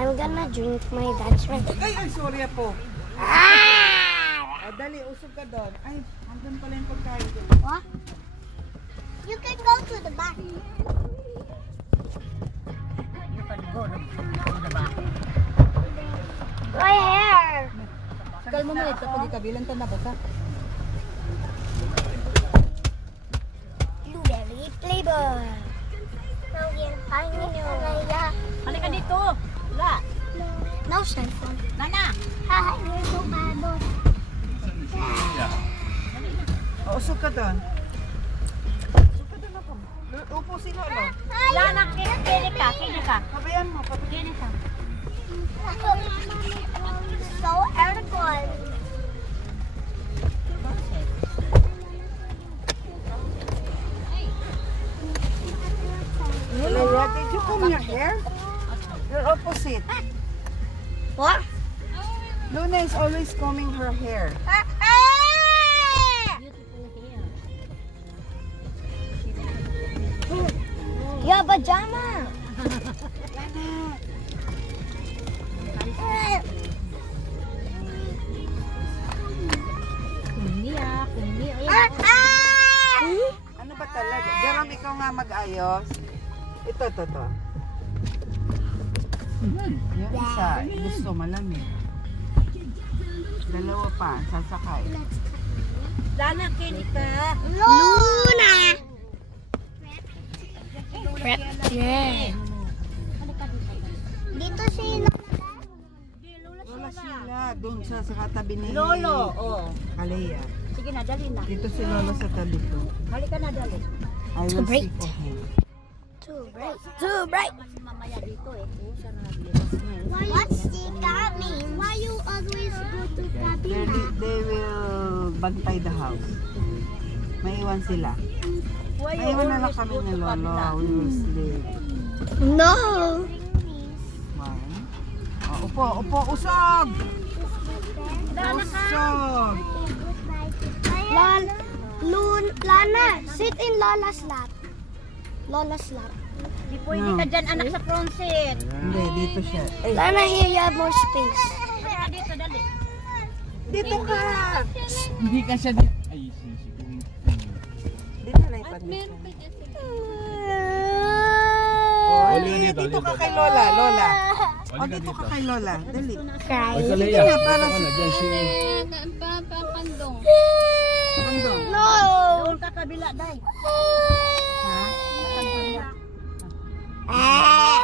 I'm gonna drink my dad's drink. Ay, sorry po. Ah! Dali, usog ka doon. Ay, hanggang pala yung pagkain ko. What? You can go to the back. You can go to the back. My hair. Sagal mo ito pag ikabilang ta na basa. Blueberry flavor. Halika dito. La. No cell phone. Nana. Hi, you're so bad. Usog ka doon. Usog ka doon ako. Upo si Lolo. Lana, kini ka. Pabayaan mo. Kini ka. So arrogant. Lolo, did you comb your hair? You're opposite. What? Luna is always combing her hair. Your pajama. Ano ba talaga? Jerome, ikaw nga mag-ayos. Ito. Yung isa, gusto malamig. Dalawa pa, sasakay. Lana, kini ka. Luna. Yeah. Dito si Lola Sheila, doon sa katabi ni Lolo, oh. Kalea. Sige na, dali na. Dito si Lolo sa tabi ko. Halika na, dali. I will bright. see for him. Too bright. Too bright. Kasi mamaya dito eh. Siya na naglipas ngayon. What's the cabin? Why you always go to They will bantay the house. Maiwan sila. Why you Maiwan na lang always kami go ni to Lolo. Kabila? We will sleep. No. Why? Oh, upo, usog! Usog! Lana, sit in Lola's lap. Lola's lap. Di pwede ka dyan, anak, sa front seat. Hindi, dito siya. Ay, Lana, here you have more space. Halika dito, dali. dito ka! Hindi ka siya dito. Ay, sisiguro. Dito na ipadmit. Oh, dito ka kay Lola, Lola. O, dito ka kay Lola. Dali. Cry. Ay, Kalea. Sige na, para Ano na, dyan si... Andong. No. Doon ka kabila, day. Ha? Ah.